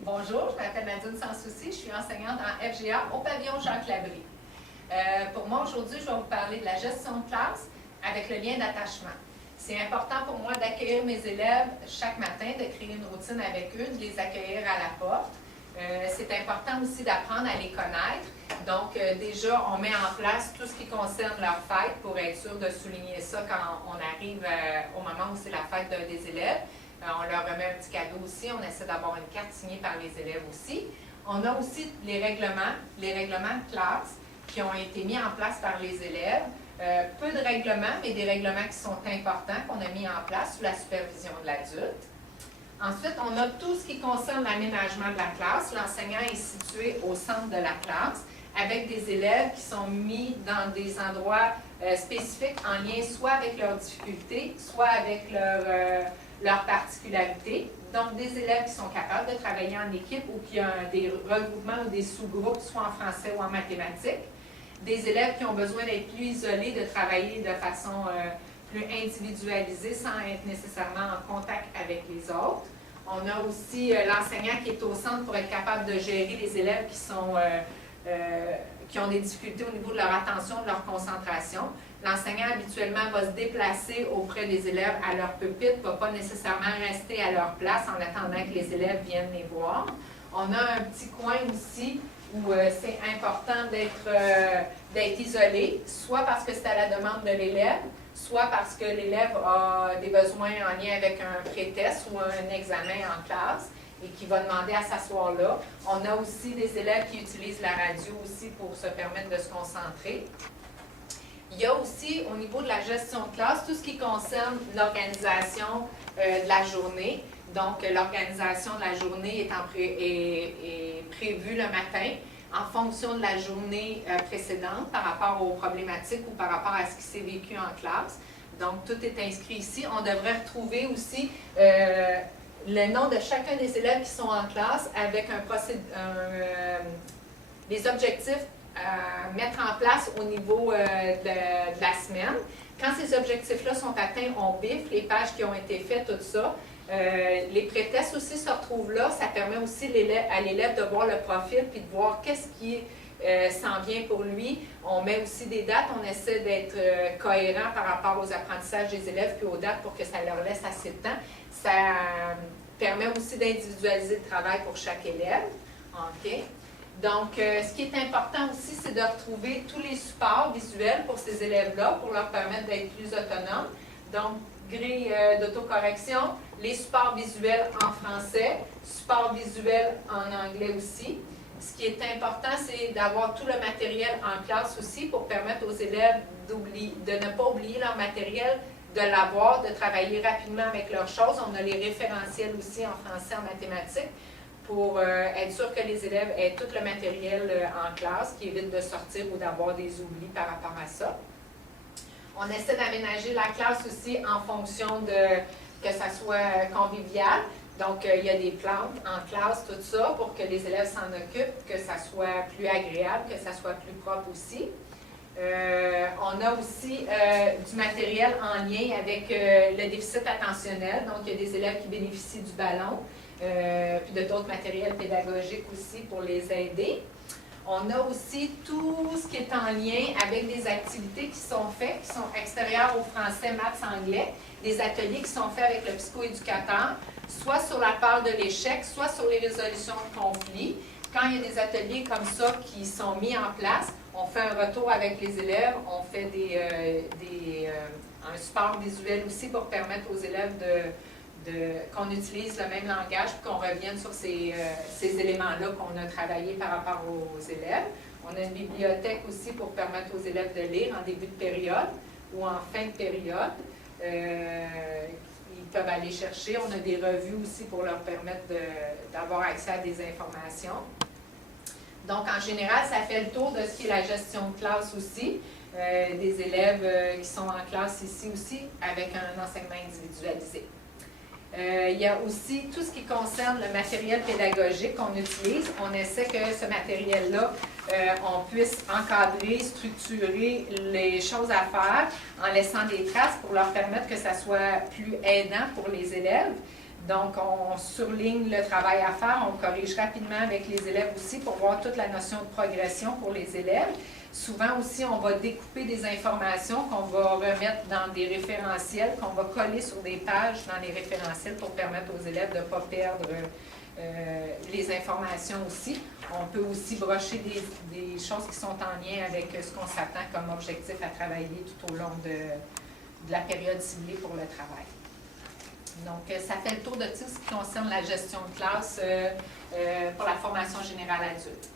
Bonjour, je m'appelle Nadine Sans-Souci, je suis enseignante en FGA au pavillon Jacques-Labrie. Pour moi, aujourd'hui, je vais vous parler de la gestion de classe avec le lien d'attachement. C'est important pour moi d'accueillir mes élèves chaque matin, de créer une routine avec eux, de les accueillir à la porte. C'est important aussi d'apprendre à les connaître. Donc, déjà, on met en place tout ce qui concerne leur fête pour être sûr de souligner ça quand on arrive au moment où c'est la fête d'un des élèves. On leur remet un petit cadeau aussi. On essaie d'avoir une carte signée par les élèves aussi. On a aussi les règlements de classe qui ont été mis en place par les élèves. Peu de règlements, mais des règlements qui sont importants qu'on a mis en place sous la supervision de l'adulte. Ensuite, on a tout ce qui concerne l'aménagement de la classe. L'enseignant est situé au centre de la classe avec des élèves qui sont mis dans des endroits spécifiques en lien soit avec leurs difficultés, soit avec leurs particularités. Donc, des élèves qui sont capables de travailler en équipe ou qui ont des regroupements ou des sous-groupes, soit en français ou en mathématiques. Des élèves qui ont besoin d'être plus isolés, de travailler de façon plus individualisée sans être nécessairement en contact avec les autres. On a aussi l'enseignant qui est au centre pour être capable de gérer les élèves qui ont des difficultés au niveau de leur attention, de leur concentration. L'enseignant habituellement va se déplacer auprès des élèves à leur pupitre, ne va pas nécessairement rester à leur place en attendant que les élèves viennent les voir. On a un petit coin aussi où c'est important d'être isolé, soit parce que c'est à la demande de l'élève, soit parce que l'élève a des besoins en lien avec un pré-test ou un examen en classe et qui va demander à s'asseoir là. On a aussi des élèves qui utilisent la radio aussi pour se permettre de se concentrer. Il y a aussi, au niveau de la gestion de classe, tout ce qui concerne l'organisation de la journée. Donc, l'organisation de la journée est prévue le matin en fonction de la journée précédente par rapport aux problématiques ou par rapport à ce qui s'est vécu en classe. Donc, tout est inscrit ici. On devrait retrouver aussi le nom de chacun des élèves qui sont en classe avec des objectifs à mettre en place au niveau de la semaine. Quand ces objectifs-là sont atteints, on biffe les pages qui ont été faites, tout ça. Les pré-tests aussi se retrouvent là. Ça permet aussi à l'élève de voir le profil puis de voir qu'est-ce qui s'en vient pour lui. On met aussi des dates. On essaie d'être cohérent par rapport aux apprentissages des élèves puis aux dates pour que ça leur laisse assez de temps. Ça permet aussi d'individualiser le travail pour chaque élève. OK. Donc, ce qui est important aussi, c'est de retrouver tous les supports visuels pour ces élèves-là pour leur permettre d'être plus autonomes. Donc, grille d'autocorrection, les supports visuels en français, supports visuels en anglais aussi. Ce qui est important, c'est d'avoir tout le matériel en classe aussi pour permettre aux élèves de ne pas oublier leur matériel, de l'avoir, de travailler rapidement avec leurs choses. On a les référentiels aussi en français, en mathématiques, pour être sûr que les élèves aient tout le matériel en classe, qui évite de sortir ou d'avoir des oublis par rapport à ça. On essaie d'aménager la classe aussi en fonction que ça soit convivial. Donc, il y a des plantes en classe, tout ça, pour que les élèves s'en occupent, que ça soit plus agréable, que ça soit plus propre aussi. On a aussi du matériel en lien avec le déficit attentionnel. Donc, il y a des élèves qui bénéficient du ballon, puis de d'autres matériels pédagogiques aussi pour les aider. On a aussi tout ce qui est en lien avec des activités qui sont faites, qui sont extérieures au français, maths, anglais, des ateliers qui sont faits avec le psychoéducateur, soit sur la peur de l'échec, soit sur les résolutions de conflits. Quand il y a des ateliers comme ça qui sont mis en place, on fait un retour avec les élèves, on fait un support visuel aussi pour permettre aux élèves qu'on utilise le même langage et qu'on revienne sur ces éléments-là qu'on a travaillé par rapport aux élèves. On a une bibliothèque aussi pour permettre aux élèves de lire en début de période ou en fin de période. Ils peuvent aller chercher. On a des revues aussi pour leur permettre d'avoir accès à des informations. Donc, en général, ça fait le tour de ce qui est la gestion de classe aussi. Des élèves qui sont en classe ici aussi avec un enseignement individualisé. Il y a aussi tout ce qui concerne le matériel pédagogique qu'on utilise. On essaie que ce matériel-là, on puisse encadrer, structurer les choses à faire en laissant des traces pour leur permettre que ça soit plus aidant pour les élèves. Donc, on surligne le travail à faire, on corrige rapidement avec les élèves aussi pour voir toute la notion de progression pour les élèves. Souvent aussi, on va découper des informations qu'on va remettre dans des référentiels, qu'on va coller sur des pages dans les référentiels pour permettre aux élèves de ne pas perdre les informations aussi. On peut aussi brocher des choses qui sont en lien avec ce qu'on s'attend comme objectif à travailler tout au long de la période ciblée pour le travail. Donc, ça fait le tour de tout ce qui concerne la gestion de classe pour la formation générale adulte.